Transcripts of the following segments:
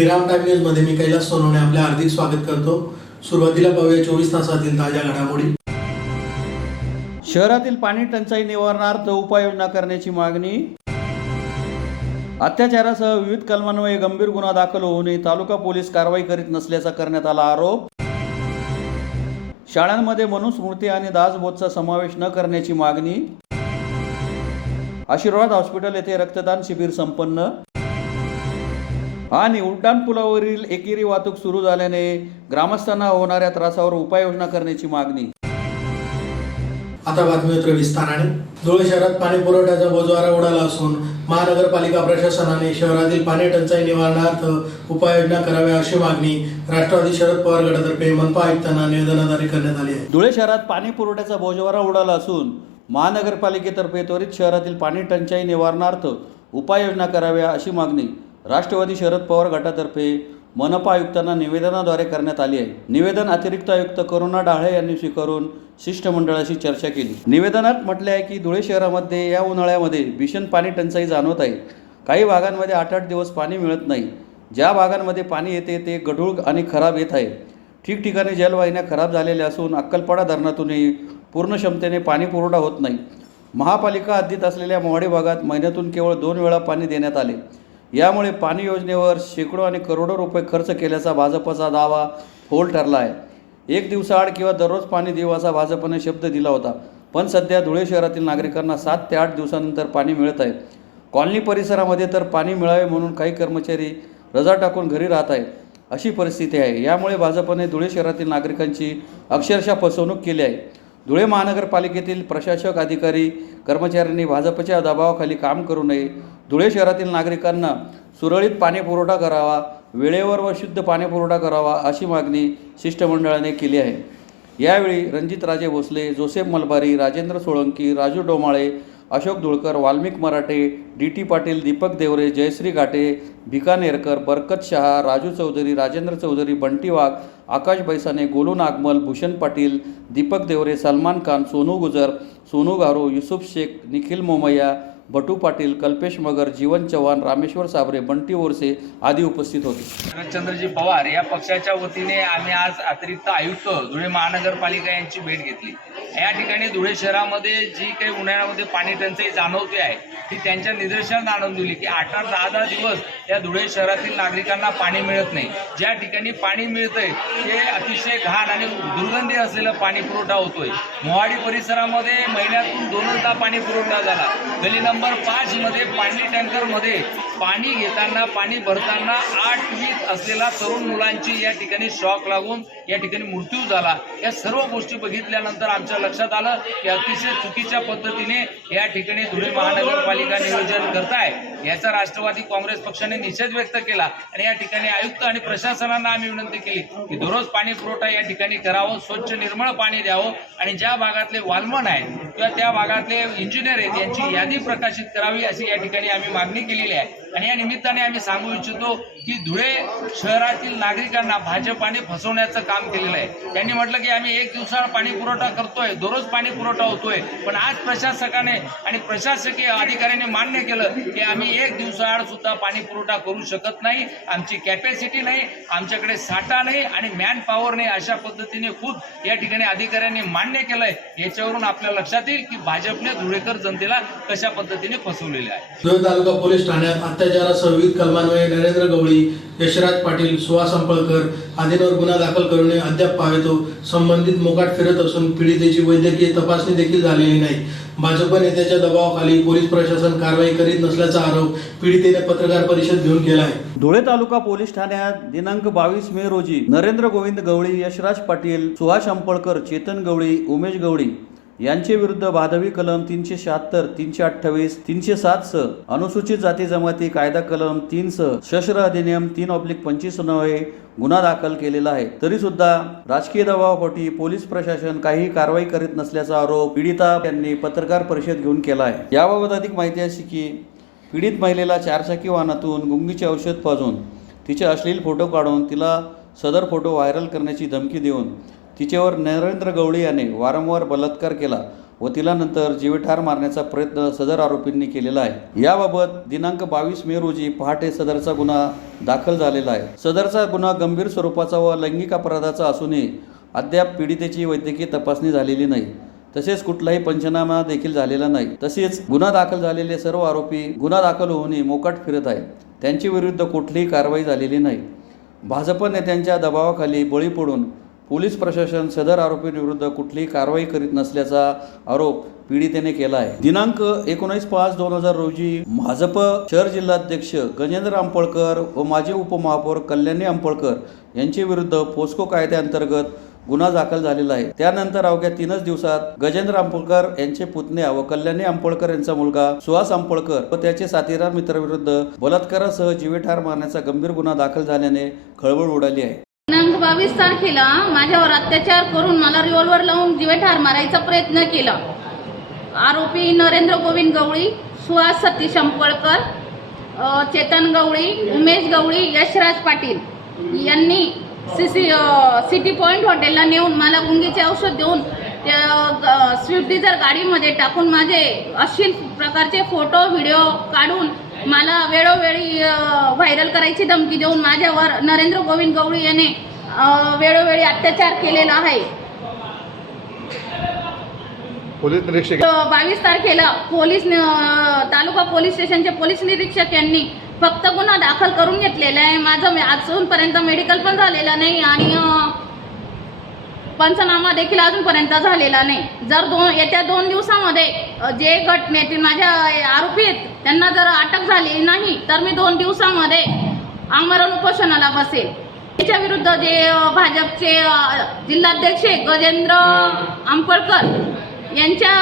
Shriram time news मध्ये मी कैलास सोनवणे आपले हार्दिक स्वागत करतो। सुरुवातीला पाहूया 24 तासातील ताज्या घडामोडी। शहरातील पाणी टंचाई निवारणार्थ उपाययोजना करण्याची मागणी। अत्याचारासह विविध कलमान्वये गंभीर गुन्हा दाखल होऊनही तालुका पोलीस कारवाई करीत नसल्याचा करण्यात आला आरोप। शाळांमध्ये मनुस्मृती आणि दासबोधचा समावेश न करण्याची मागणी। आशीर्वाद हॉस्पिटल येथे रक्तदान शिबिर संपन्न। आणि उड्डाणपुलावरील एकेरी वाहतूक सुरू झाल्याने ग्रामस्थांना होणाऱ्या त्रासावर उपाययोजना करण्याची मागणी। आता बातमीपत्र विस्ताराने। धुळे शहरात पाणी पुरवठ्याचा बोजवारा उडाला असून महानगरपालिका प्रशासनाने शहरातील पाणी टंचाई निवारणार्थ उपाययोजना कराव्या अशी मागणी राष्ट्रवादी शरद पवार गटातर्फे मनपा आयुक्तांना निवेदनाद्वारे करण्यात आली आहे। धुळे शहरात पाणी पुरवठ्याचा बोजवारा उडाला असून महानगरपालिकेतर्फे त्वरित शहरातील पाणी टंचाई निवारणार्थ उपाययोजना कराव्या अशी मागणी राष्ट्रवादी शरद पवार गटातर्फे मनपा आयुक्तांना निवेदनाद्वारे करण्यात आली आहे। निवेदन अतिरिक्त आयुक्त करुणा डाळे यांनी स्वीकारून शिष्टमंडळाशी चर्चा केली। निवेदनात म्हटले आहे की धुळे शहरामध्ये या उन्हाळ्यामध्ये भीषण पाणी टंचाई जाणवत आहे। काही भागांमध्ये 8-8 दिवस पाणी मिळत नाही। ज्या भागांमध्ये पाणी येते ते गढूळ आणि खराब येत आहे। ठिकठिकाणी जलवाहिन्या खराब झालेल्या असून अक्कलपाडा धरणातूनही पूर्ण क्षमतेने पाणी पुरवठा होत नाही। महापालिका हद्दीत असलेल्या मोहाडी भागात महिन्यातून केवळ 2 वेळा पाणी देण्यात आले। यामुळे पाणी योजनेवर शेकडो आणि करोडो रुपये खर्च केल्याचा भाजपचा दावा फोल ठरला आहे। एक दिवसाआड किंवा दररोज पाणी देऊ असा भाजपने शब्द दिला होता, पण सध्या धुळे शहरातील नागरिकांना 7 ते 8 दिवसानंतर पाणी मिळत आहे। कॉलनी परिसरामध्ये तर पाणी मिळावे म्हणून काही कर्मचारी रजा टाकून घरी राहत आहेत, अशी परिस्थिती आहे। यामुळे भाजपने धुळे शहरातील नागरिकांची अक्षरशः फसवणूक केली आहे। धुळे महानगरपालिकेतील प्रशासक अधिकारी कर्मचाऱ्यांनी भाजपच्या दबावाखाली काम करू नये। धुळे शहरातील नागरिकांना सुरळीत पाणी पुरवठा करावा, वेळेवर व शुद्ध पाणी पुरवठा करावा अशी मागणी शिष्टमंडळाने केली आहे। यावेळी रणजितराजे भोसले, जोसेफ मलबारी, राजेंद्र सोळंकी, राजू डोमाळे, अशोक धुळकर, वाल्मिक मराठे, डी.टी. पाटील, दीपक देवरे, जयश्री घाटे, भिकानेरकर, बरकत शहा, राजू चौधरी, राजेंद्र चौधरी, बंटी वाघ, आकाश बैसाने, गोलू नागमल, भूषण पाटील, दीपक देवरे, सलमान खान, सोनू गुजर, सोनू गारो, युसुफ शेख, निखिल मोमय्या, बटू पाटील, कल्पेश मगर, जीवन चव्हाण, रामेश्वर साबरे, बंटी ओरसे आदी उपस्थित होते। शरदचंद्रजी पवार या पक्षाच्या वतीने आम्ही आज अतिरिक्त आयुक्त धुळे महानगरपालिका यांची भेट घेतली। या ठिकाणी धुळे शहरामध्ये जी काही उन्हाळ्यामध्ये पाणी टंचाई जाणवते आहे ती त्यांच्या निदर्शनात आणून दिली की 8-8, 10-10 दिवस या धुळे शहरातील नागरिकांना पाणी मिळत नाही। ज्या ठिकाणी पाणी मिळतंय ते अतिशय घाण आणि दुर्गंधी असलेलं पाणी पुरवठा होतोय। मोहाडी परिसरामध्ये महिन्यातून 2दा पाणी पुरवठा झाला। गली नंबर 5 मध्ये पाणी टँकरमध्ये पाणी घेताना पाणी भरताना 8वीत असलेला तरुण मुलांची या ठिकाणी शॉक लागून या ठिकाणी मृत्यू झाला। या सर्व गोष्टी बघितल्यानंतर आमच्या लक्षात आलं की अतिशय चुकीच्या पद्धतीने या ठिकाणी धुळे महानगरपालिका नियोजन करताय। याचा राष्ट्रवादी काँग्रेस पक्षाने निषेध व्यक्त केला आणि या ठिकाणी आयुक्त आणि प्रशासनाला आम्ही विनंती केली की दररोज पाणी पुरवठा या ठिकाणी करावं, स्वच्छ निर्मळ पाणी द्यावं आणि ज्या भागातले वालमन आहेत किंवा त्या भागातले इंजिनियर आहेत यांची यादी प्रकाशित करावी अशी या ठिकाणी आम्ही मागणी केलेली आहे। आणि या निमित्ताने आम्ही सांगू इच्छितो की धुळे शहरातील नागरिकांना भाजपाने फसवण्याचं काम केलेलं आहे। त्यांनी म्हटलं की आम्ही 1 दिवसाआड पाणी पुरवठा करतोय, दररोज पाणी पुरवठा होतोय, पण आज प्रशासकाने आणि प्रशासकीय अधिकाऱ्यांनी मान्य केलं की आम्ही 1 दिवसाआड सुद्धा पाणी पुरवठा करू शकत नाही, आमची कॅपॅसिटी नाही, आमच्याकडे साठा नाही आणि मॅन पॉवर नाही, अशा पद्धतीने खूप या ठिकाणी अधिकाऱ्यांनी मान्य केलंय। याच्यावरून आपल्या लक्षात येईल की भाजपने धुळेकर जनतेला कशा पद्धतीने फसवलेले आहे। धुळे तालुका पोलीस ठाण्यात अत्याचारासह विविध कलमान्वये नरेंद्र गवळी, यशराज पाटील, सुहास अंपळकर आदींवर गुन्हा दाखल करूनही अद्याप पावेतो संबंधित मोकाट फिरत असून पीडितेची वैद्यकीय तपासणी देखील झालेली नाही। भाजप नेत्याच्या दबावाखाली पोलीस प्रशासन कारवाई करीत नसल्याचा आरोप पीडितेने पत्रकार परिषद घेऊन केला आहे। धुळे तालुका पोलीस ठाण्यात दिनांक 22 मे रोजी नरेंद्र गोविंद गवळी, यशराज पाटील, सुहास अंपळकर, चेतन गवळी, उमेश गवळी यांचे विरुद्ध भादवी कलम 376, 328, 307 सह अनुसूचित जाती जमाती कायदा कलम 3 सह सशस्त्र अधिनियम 3/25 गुन्हा दाखल केलेला आहे। तरी सुद्धा राजकीय दबावापोटी पोलीस प्रशासन काही कारवाई करीत नसल्याचा आरोप पीडिता यांनी पत्रकार परिषद घेऊन केला आहे। याबाबत अधिक माहिती अशी की पीडित महिलेला 4चाकी वाहनातून गुंगीचे औषध पाजून तिचे अश्लील फोटो काढून तिला सदर फोटो व्हायरल करण्याची धमकी देऊन तिच्यावर नरेंद्र गवळी याने वारंवार बलात्कार केला वकिलानंतर जीवे ठार मारण्याचा प्रयत्न सदर आरोपींनी केलेला आहे। याबाबत दिनांक 22 मे रोजी पहाटे सदरचा गुन्हा दाखल झालेला आहे। सदरचा गुन्हा गंभीर स्वरूपाचा व लैंगिक अपराधाचा असूनही अद्याप पीडितेची वैद्यकीय तपासणी झालेली नाही, तसेच कुठलाही पंचनामा देखील झालेला नाही। तसेच गुन्हा दाखल झालेले सर्व आरोपी गुन्हा दाखल होऊनही मोकाट फिरत आहेत। त्यांच्या विरुद्ध कुठलीही कारवाई झालेली नाही। भाजप नेत्यांच्या दबावाखाली बळी पडून पोलीस प्रशासन सदर आरोपींविरुद्ध कुठलीही कारवाई करीत नसल्याचा आरोप पीडितेने केला आहे। दिनांक 19/5/2000 रोजी भाजप शहर जिल्हाध्यक्ष गजेंद्र अंपळकर व माजी उपमहापौर कल्याणी अंपळकर यांच्या विरुद्ध पोस्को कायद्याअंतर्गत गुन्हा दाखल झालेला आहे। त्यानंतर अवघ्या 3च दिवसात गजेंद्र अंपळकर यांचे पुतण्या व कल्याणी अंपळकर यांचा मुलगा सुहास अंपळकर व त्याचे साथीदार मित्राविरुद्ध बलात्कारासह जीवे ठार मारण्याचा गंभीर गुन्हा दाखल झाल्याने खळबळ उडाली आहे। दिनांक 22 तारखेला माझ्यावर अत्याचार करून मला रिव्हॉल्वर लावून जीवे ठार मारायचा प्रयत्न केला। आरोपी नरेंद्र गोविंद गवळी, सुहास सतीश अंपळकर, चेतन गवळी, उमेश गवळी, यशराज पाटील यांनी सिटी पॉइंट हॉटेलला नेऊन मला गुंगीचे औषध देऊन त्या स्विफ्ट डिझायर गाडीमध्ये टाकून माझे अश्लील प्रकारचे फोटो व्हिडिओ काढून मला वेळोवेळी व्हायरल करायची धमकी देऊन माझ्यावर नरेंद्र गोविंद गवळी याने वेळोवेळी अत्याचार केलेला आहे। पोलीस निरीक्षक 22 तारखेला तालुका पोलीस स्टेशनचे पोलीस निरीक्षक यांनी फक्त गुन्हा दाखल करून घेतलेला आहे। माझं अजूनपर्यंत मेडिकल पण झालेला नाही आणि पंचनामा देखील अजूनपर्यंत झालेला नाही। जर येत्या 2 दिवसामध्ये जे घटनेतील माझ्या आरोपी आहेत त्यांना जर अटक झाली नाही तर मी 2 दिवसामध्ये आमरण उपोषणाला बसेल। त्याच्या विरुद्ध जे भाजपचे जिल्हाध्यक्ष गजेंद्र अंपळकर यांच्या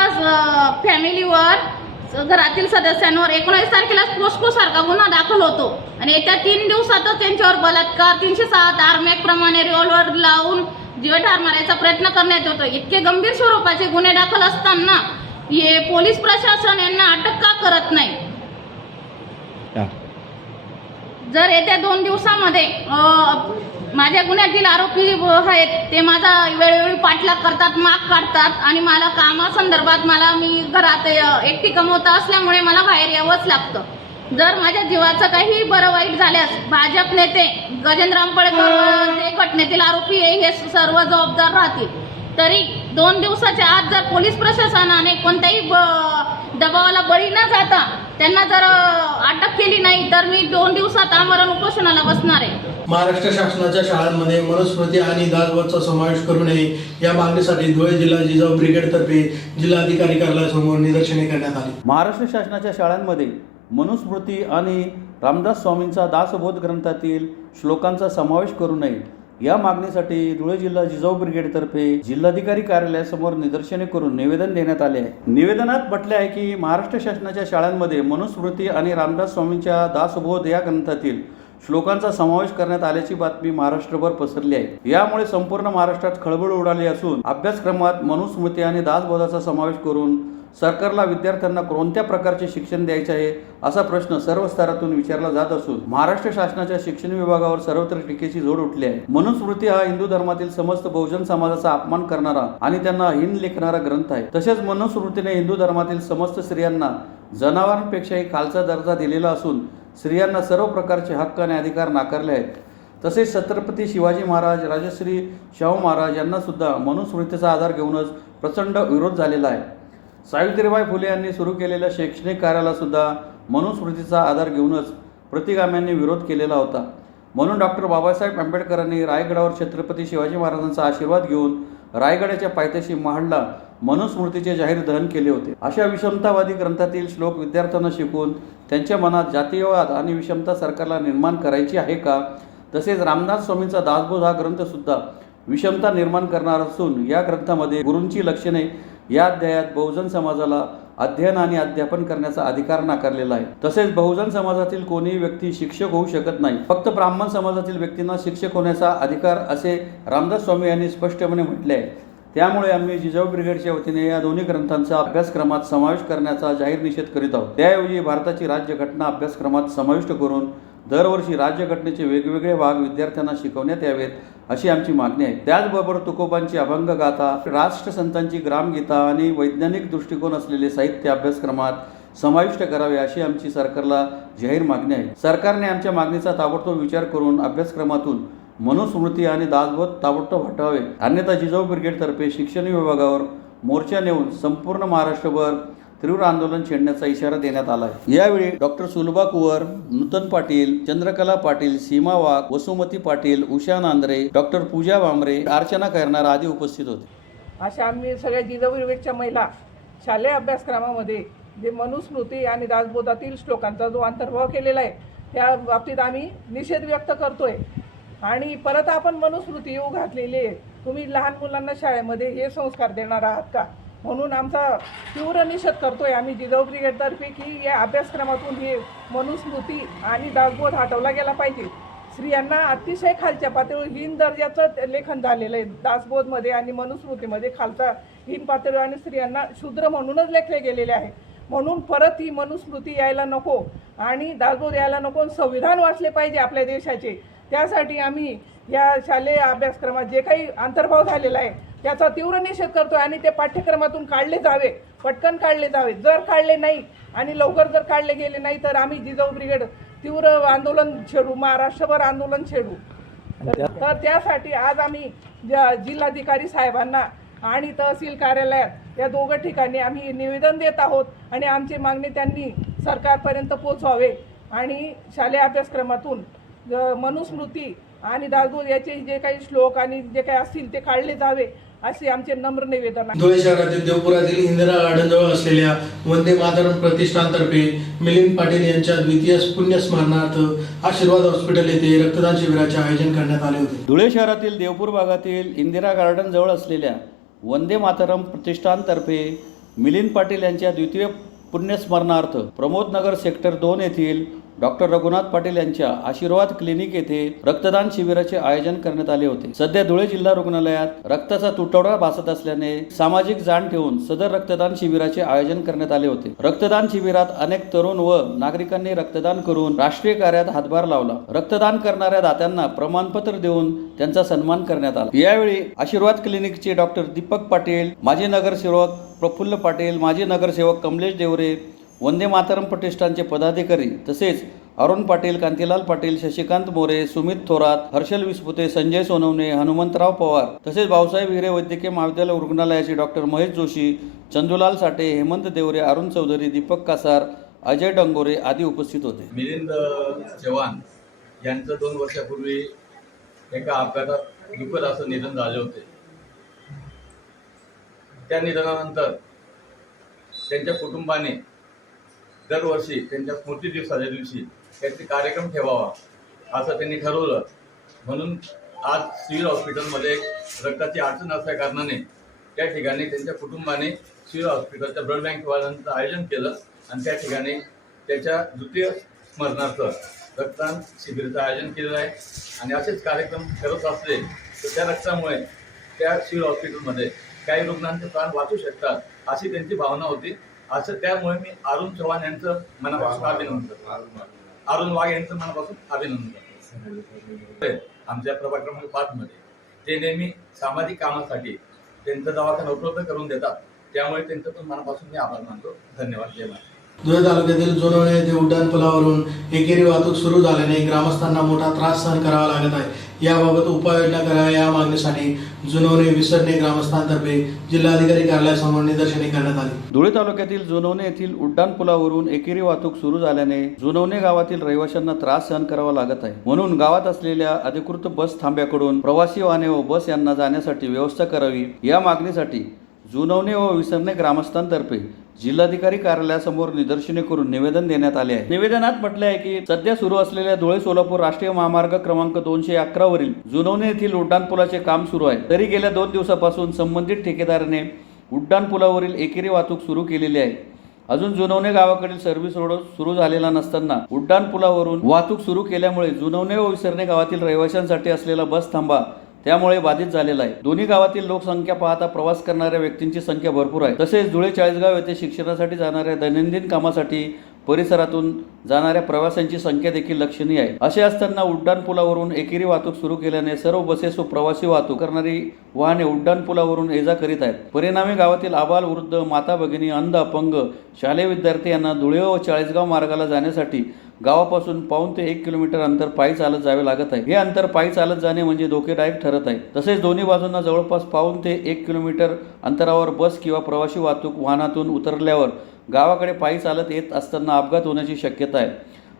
फॅमिलीवर घरातील सदस्यांवर 19 तारखेला पोस्को सारखा गुन्हा दाखल होतो आणि येत्या 3 दिवसातच त्यांच्यावर बलात्कार 307 आर्मॅक प्रमाणे रिव्हॉल्वर लावून जीवे ठार मारायचा प्रयत्न करण्यात येतो। इतके गंभीर स्वरूपाचे गुन्हे दाखल असताना हे पोलीस प्रशासन यांना अटक का करत नाही? जर येत्या 2 दिवसामध्ये माझ्या गुन्ह्यातील आरोपी आहेत ते माझा वेळोवेळी पाठलाग करतात, माग काढतात आणि मला कामासंदर्भात मी घरात एकटी कमवता असल्यामुळे मला बाहेर यावंच लागतं। जर माझ्या जीवाचं काही बरं वाईट झाल्यास भाजप नेते गजेंद्र अंपळकर जे घटनेतील आरोपी आहे हे सर्व जबाबदार राहतील। तरी 2 दिवसाच्या आत जर पोलीस प्रशासनाने कोणत्याही दबावाला बळी न जाता त्यांना जर अटक केली नाही तर मी 2 दिवसात आमरण उपोषणाला बसणार आहे। महाराष्ट्र शासनाच्या शाळांमध्ये मनुस्मृती आणि दासबोधचा समावेश करू नये या मागणीसाठी धुळे जिल्हा जिजाऊ ब्रिगेडतर्फे जिल्हाधिकारी कार्यालयासमोर निदर्शने करण्यात आली। महाराष्ट्र शासनाच्या शाळांमध्ये मनुस्मृती आणि रामदास स्वामींचा दासबोध ग्रंथातील श्लोकांचा समावेश करू नये या मागणीसाठी धुळे जिल्हा जिजाऊ ब्रिगेडतर्फे जिल्हाधिकारी कार्यालयासमोर निदर्शने करून निवेदन देण्यात आले आहे। निवेदनात म्हटले आहे की महाराष्ट्र शासनाच्या शाळांमध्ये मनुस्मृती आणि रामदास स्वामींच्या दासबोध या ग्रंथातील श्लोकांचा समावेश करण्यात आल्याची बातमी महाराष्ट्रभर पसरली आहे। यामुळे संपूर्ण महाराष्ट्रात खळबळ उडाली असून अभ्यासक्रमात मनुस्मृती आणि दासबोधाचा समावेश करून सरकारला विद्यार्थ्यांना कोणत्या प्रकारचे शिक्षण द्यायचे आहे असा प्रश्न सर्व स्तरातून विचारला जात असून महाराष्ट्र शासनाच्या शिक्षण विभागावर सर्वत्र टीकेची जोड उठली आहे। मनुस्मृती हा हिंदू धर्मातील समस्त बहुजन समाजाचा अपमान करणारा आणि त्यांना हीन लेखणारा ग्रंथ आहे। तसेच मनुस्मृतीने हिंदू धर्मातील समस्त स्त्रियांना जनावरांपेक्षाही खालचा दर्जा दिलेला असून स्त्रियांना सर्व प्रकारचे हक्क आणि अधिकार नाकारले आहेत। तसेच छत्रपती शिवाजी महाराज, राजश्री शाहू महाराज यांना सुद्धा मनुस्मृतीचा आधार घेऊनच प्रचंड विरोध झालेला आहे। सावित्रीबाई फुले यांनी सुरू केलेल्या शैक्षणिक कार्याला सुद्धा मनुस्मृतीचा आधार घेऊनच प्रतिगाम्यांनी विरोध केलेला होता। म्हणून डॉक्टर बाबासाहेब आंबेडकरांनी रायगडावर छत्रपती शिवाजी महाराजांचा आशीर्वाद घेऊन रायगडाच्या पायथ्याशी महाडला मनुस्मृतीचे जाहीर दहन केले होते। अशा विषमतावादी ग्रंथातील श्लोक विद्यार्थ्यांना शिकवून त्यांच्या मनात जातीयवाद आणि विषमता सरकारला निर्माण करायची आहे का? तसेच रामदास स्वामींचा दासबोध हा ग्रंथ सुद्धा विषमता निर्माण करणार असून या ग्रंथामध्ये गुरूंची लक्षणे या अध्यायात बहुजन समाजाला अध्ययन आणि अध्यापन करण्याचा अधिकार नाकारलेला आहे। तसेच बहुजन समाजातील कोणीही व्यक्ती शिक्षक होऊ शकत नाही, फक्त ब्राह्मण समाजातील व्यक्तींना शिक्षक होण्याचा अधिकार असे रामदास स्वामी यांनी स्पष्टपणे म्हटले आहे। त्यामुळे आम्ही जिजाऊ ब्रिगेडच्या वतीने या दोन्ही ग्रंथांचा अभ्यासक्रमात समावेश करण्याचा जाहीर निषेध करीत आहोत। त्याऐवजी भारताची राज्यघटना अभ्यासक्रमात समाविष्ट करून दरवर्षी राज्यघटनेचे वेगवेगळे भाग विद्यार्थ्यांना शिकवण्यात यावेत अशी आमची मागणी आहे. त्याचबरोबर तुकोबांची अभंग गाथा, राष्ट्रसंतांची ग्रामगीता आणि वैज्ञानिक दृष्टिकोन असलेले साहित्य अभ्यासक्रमात समाविष्ट करावे अशी आमची सरकारला जाहीर मागणी आहे. सरकारने आमच्या मागणीचा ताबडतोब विचार करून अभ्यासक्रमातून मनुस्मृती आणि दासबोध ताबडतोब हटवावे, अन्यथा जिजाऊ ब्रिगेडतर्फे शिक्षण विभागावर मोर्चा नेऊन संपूर्ण महाराष्ट्रभर तीव्र आंदोलन छेडण्याचा इशारा देण्यात आला आहे. यावेळी डॉक्टर सुलभा कुवर, नूतन पाटील, चंद्रकला पाटील, सीमा वाघ, वसुमती पाटील, उषा नांद्रे, डॉक्टर पूजा भामरे, अर्चना खैरनार आदी उपस्थित होते. अशा आम्ही सगळ्या जिजाऊ ब्रिगेडच्या महिला शालेय अभ्यासक्रमामध्ये जे मनुस्मृती आणि दासबोधातील श्लोकांचा जो अंतर्भाव केलेला आहे त्या बाबतीत आम्ही निषेध व्यक्त करतोय. आणि परत आपण मनुस्मृती येऊ घातलेली आहे. तुम्ही लहान मुलांना शाळेमध्ये हे संस्कार देणार आहात का? म्हणून आमचा तीव्र निषेध करतोय आम्ही जिजाऊ ब्रिगेडतर्फे की या अभ्यासक्रमातून हे मनुस्मृती आणि दासबोध हटवला गेला पाहिजे. स्त्रियांना अतिशय खालच्या पातळीवर हीन दर्जाचं लेखन झालेलं आहे. दासबोधमध्ये आणि मनुस्मृतीमध्ये खालचा हीन पातळीवर आणि स्त्रियांना शूद्र म्हणूनच लेखले गेलेले आहे. म्हणून परत ही मनुस्मृती यायला नको आणि दासबोध यायला नको. संविधान वाचले पाहिजे आपल्या देशाचे. त्यासाठी आम्ही या शालेय अभ्यासक्रमात जे काही अंतर्भाव झालेला आहे त्याचा तीव्र निषेध करतो आणि ते पाठ्यक्रमातून काढले जावे, पटकन काढले जावे. जर काढले नाही आणि लवकर जर काढले गेले नाही तर आम्ही जिजाऊ ब्रिगेड तीव्र आंदोलन छेडू, महाराष्ट्रभर आंदोलन छेडू. तर त्यासाठी आज आम्ही जिल्हाधिकारी साहेबांना आणि तहसील कार्यालयात या दोघं ठिकाणी आम्ही निवेदन देत आहोत आणि आमची मागणी त्यांनी सरकारपर्यंत पोचवावे आणि शालेय अभ्यासक्रमातून मनुस्मृती आणि दासबोध याचे जे काही श्लोक आणि जे काही असतील ते काढले जावे असे आमचे नम्र निवेदन आहे. धुळे शहरातील देवपुरातील इंदिरा गार्डनजवळ असलेल्या वंदे मातरम प्रतिष्ठानतर्फे मिलिंद पाटील यांच्या द्वितीय पुण्यस्मरणार्थ आशीर्वाद हॉस्पिटल येथे रक्तदान शिबिराचे आयोजन करण्यात आले होते. धुळे शहरातील देवपूर भागातील इंदिरा गार्डन जवळ असलेल्या वंदे मातरम प्रतिष्ठानतर्फे मिलिंद पाटील यांच्या द्वितीय पुण्यस्मरणार्थ प्रमोद नगर सेक्टर 2 येथील डॉक्टर रघुनाथ पाटील यांच्या आशीर्वाद क्लिनिक येथे रक्तदान शिबिराचे आयोजन करण्यात आले होते. सध्या धुळे जिल्हा रुग्णालयात रक्ताचा तुटवडा भासत असल्याने सामाजिक जाण ठेवून सदर रक्तदान शिबिराचे आयोजन करण्यात आले होते. रक्तदान शिबिरात अनेक तरुण व नागरिकांनी रक्तदान करून राष्ट्रीय कार्यात हातभार लावला. रक्तदान करणाऱ्या दात्यांना प्रमाणपत्र देऊन त्यांचा सन्मान करण्यात आला. यावेळी आशीर्वाद क्लिनिकचे डॉक्टर दीपक पाटील, माजी नगरसेवक प्रफुल्ल पाटील, माजी नगरसेवक कमलेश देवरे, वंदे मातरम प्रतिष्ठानचे पदाधिकारी तसेच अरुण पाटील, कांतीलाल पाटील, शशिकांत मोरे, सुमित थोरात, हर्षल विस्पुते, संजय सोनवणे, हनुमंतराव पवार तसेच भाऊसाहेब हिरे वैद्यकीय महाविद्यालय रुग्णालयाचे डॉक्टर महेश जोशी, चंदूलाल साठे, हेमंत देवरे, अरुण चौधरी, दीपक कासार, अजय डंगोरे आदी उपस्थित होते. मिलिंद चव्हाण यांचं 2 वर्षापूर्वी एका अपघातात दुःखद असं निधन झाले होते. त्या निधनानंतर त्यांच्या कुटुंबाने दरवर्षी त्यांच्या स्मृती दिवसाच्या दिवशी काहीतरी कार्यक्रम ठेवावा असं त्यांनी ठरवलं. म्हणून आज सिव्हिल हॉस्पिटलमध्ये रक्ताची अडचण असल्या कारणाने त्या ठिकाणी त्यांच्या कुटुंबाने सिव्हिल हॉस्पिटलच्या ब्लड बँकवाल्यांचं आयोजन केलं आणि त्या ठिकाणी त्याच्या द्वितीय स्मरणार्थ रक्तदान शिबिराचं आयोजन केलेलं आहे. आणि असेच कार्यक्रम करत असले तर त्या रक्तामुळे त्या सिव्हिल हॉस्पिटलमध्ये काही रुग्णांचे प्राण वाचू शकतात अशी त्यांची भावना होती. असं त्यामुळे मी अरुण चव्हाण यांचं मनापासून अभिनंदन करतो. अरुण वाघ यांचं मनापासून अभिनंदन करतो. आमच्या प्रभाग क्रमांक 5 मध्ये ते नेहमी सामाजिक कामासाठी त्यांचा दवाखाना उपलब्ध करून देतात. त्यामुळे त्यांचं पण मनापासून मी आभार मानतो. धन्यवाद. जय महाराज. धुळे तालुक्यातील जुनवणे येथे उड्डाण पुलावरून एकेरी वाहतूक सुरू झाल्याने ग्रामस्थांना मोठा त्रास सहन करावा लागत आहे. याबाबत उपाययोजना कराव्या या मागणीसाठी जुनवणे विसरणे ग्रामस्थांतर्फे जिल्हाधिकारी कार्यालयासमोर निदर्शने करण्यात आली. धुळे तालुक्यातील जुनवणे येथील उड्डाण पुलावरून एकेरी वाहतूक सुरू झाल्याने जुनवणे गावातील रहिवाशांना त्रास सहन करावा लागत आहे. म्हणून गावात असलेल्या अधिकृत बस थांब्याकडून प्रवासी वाहने व बस यांना जाण्यासाठी व्यवस्था करावी या मागणीसाठी जुनवणे व विसरणे ग्रामस्थांतर्फे जिल्हाधिकारी कार्यालयासमोर निदर्शने करून निवेदन देण्यात आले आहे. निवेदनात म्हटले आहे की सध्या सुरू असलेल्या धुळे सोलापूर राष्ट्रीय महामार्ग क्रमांक 211 वरील जुनवणे येथील उड्डाण पुलाचे काम सुरू आहे. तरी गेल्या 2 दिवसापासून संबंधित ठेकेदाराने उड्डाण पुलावरील एकेरी वाहतूक सुरू केलेली आहे. अजून जुनवणे गावाकडील सर्व्हिस रोड सुरू झालेला नसताना उड्डाण पुलावरून वाहतूक सुरू केल्यामुळे जुनवणे व विसरणे गावातील रहिवाशांसाठी असलेला बस थांबा त्यामुळे बाधित झालेला आहे. दोन्ही गावातील लोकसंख्या पाहता प्रवास करणाऱ्या व्यक्तींची संख्या भरपूर आहे. तसेच धुळे चाळीसगाव येथे शिक्षणासाठी जाणाऱ्या दैनंदिन कामासाठी परिसरातून जाणाऱ्या प्रवाशांची संख्या देखील लक्षणीय आहे. असे असताना उड्डाणपुलावरून एकेरी वाहतूक सुरू केल्याने सर्व बसेस व प्रवासी वाहतूक करणारी वाहने उड्डाणपुलावरून ये जा करीत आहेत. परिणामी गावातील आबाल, वृद्ध, माता भगिनी, अंध, अपंग, शालेय विद्यार्थी यांना धुळे व चाळीसगाव मार्गाला जाण्यासाठी गावापासून पाऊण ते 1 किलोमीटर अंतर पायी चालत जावे लागत आहे. हे अंतर पायी चालत जाणे म्हणजे धोकेदायक ठरत आहे. तसेच दोन्ही बाजूंना जवळपास पाऊण ते 1 किलोमीटर अंतरावर बस किंवा प्रवासी वाहतूक वाहनातून उतरल्यावर गावाकडे पायी चालत येत असताना अपघात होण्याची शक्यता आहे.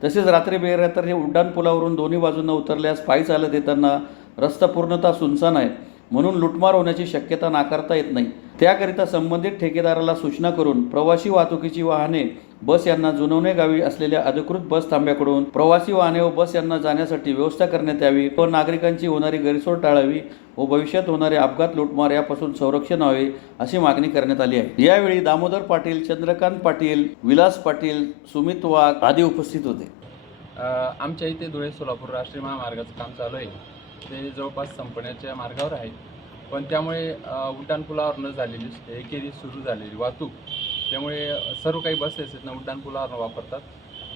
तसेच रात्री बेरात्री हे उड्डाणपुलावरून दोन्ही बाजूंना उतरल्यास पायी चालत येताना रस्ता पूर्णतः सुनसान आहे, म्हणून लुटमार होण्याची शक्यता नाकारता येत नाही. त्याकरिता संबंधित ठेकेदाराला सूचना करून प्रवासी वाहतुकीची वाहने बस यांना जुनवणे गावी असलेल्या अधिकृत बस थांब्याकडून प्रवासी वाहने व बस यांना जाण्यासाठी व्यवस्था करण्यात यावी व नागरिकांची होणारी गैरसोय टाळावी व भविष्यात होणारे अपघात, लुटमार यापासून संरक्षण व्हावे अशी मागणी करण्यात आली आहे. यावेळी दामोदर पाटील, चंद्रकांत पाटील, विलास पाटील, सुमित वाघ आदी उपस्थित होते. आमच्या इथे धुळे सोलापूर राष्ट्रीय महामार्गाचं काम चालू आहे. ते जवळपास संपण्याच्या मार्गावर आहे, पण त्यामुळे उड्डाणपुलावर न झालेली एकेरी सुरू झालेली वाहतूक, त्यामुळे सर्व काही बसेस आहेत ना उड्डाणपुलावर वापरतात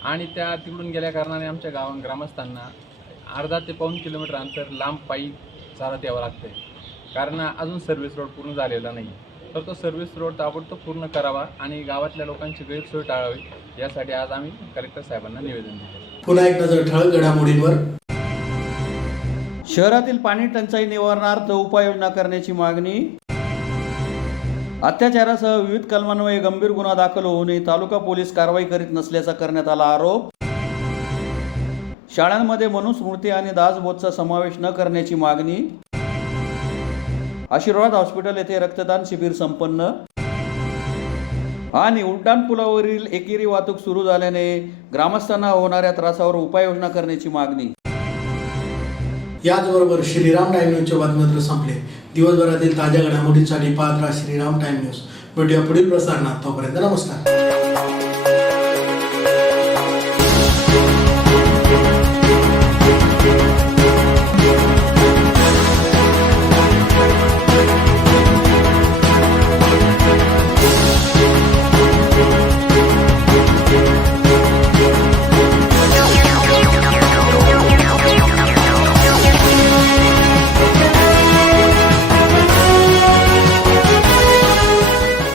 आणि त्या तिकडून गेल्या कारणाने आमच्या ग्रामस्थांना अर्धा ते पाऊण किलोमीटर अंतर लांब पायी चालत यावं लागतं आहे. कारण अजून सर्व्हिस रोड पूर्ण झालेला नाही. तर तो सर्व्हिस रोड ताबडतोब पूर्ण करावा आणि गावातल्या लोकांची गैरसोय टाळावी यासाठी आज आम्ही कलेक्टर साहेबांना निवेदन दिले. पुन्हा एक नजर ठळक घडामोडींवर. शहरातील पाणी टंचाई निवारणार्थ उपाययोजना करण्याची मागणी. अत्याचारासह विविध कलमान्वये गंभीर गुन्हा दाखल होऊनही तालुका पोलीस कारवाई करीत नसल्याचा करण्यात आला आरोप. शाळांमध्ये मनुस्मृती आणि दासबोधचा समावेश न करण्याची मागणी. आशीर्वाद हॉस्पिटल येथे रक्तदान शिबिर संपन्न. आणि उड्डाणपुलावरील एकेरी वाहतूक सुरू झाल्याने ग्रामस्थांना होणाऱ्या त्रासावर उपाययोजना करण्याची मागणी. याचबरोबर श्रीराम टाइम न्यूजचे बातमीपत्र संपले. दिवसभरातील ताज्या घडामोडींसाठी पाहत राहा श्रीराम टाइम न्यूज. भेटूया पुढील प्रसारणात. तोपर्यंत नमस्कार.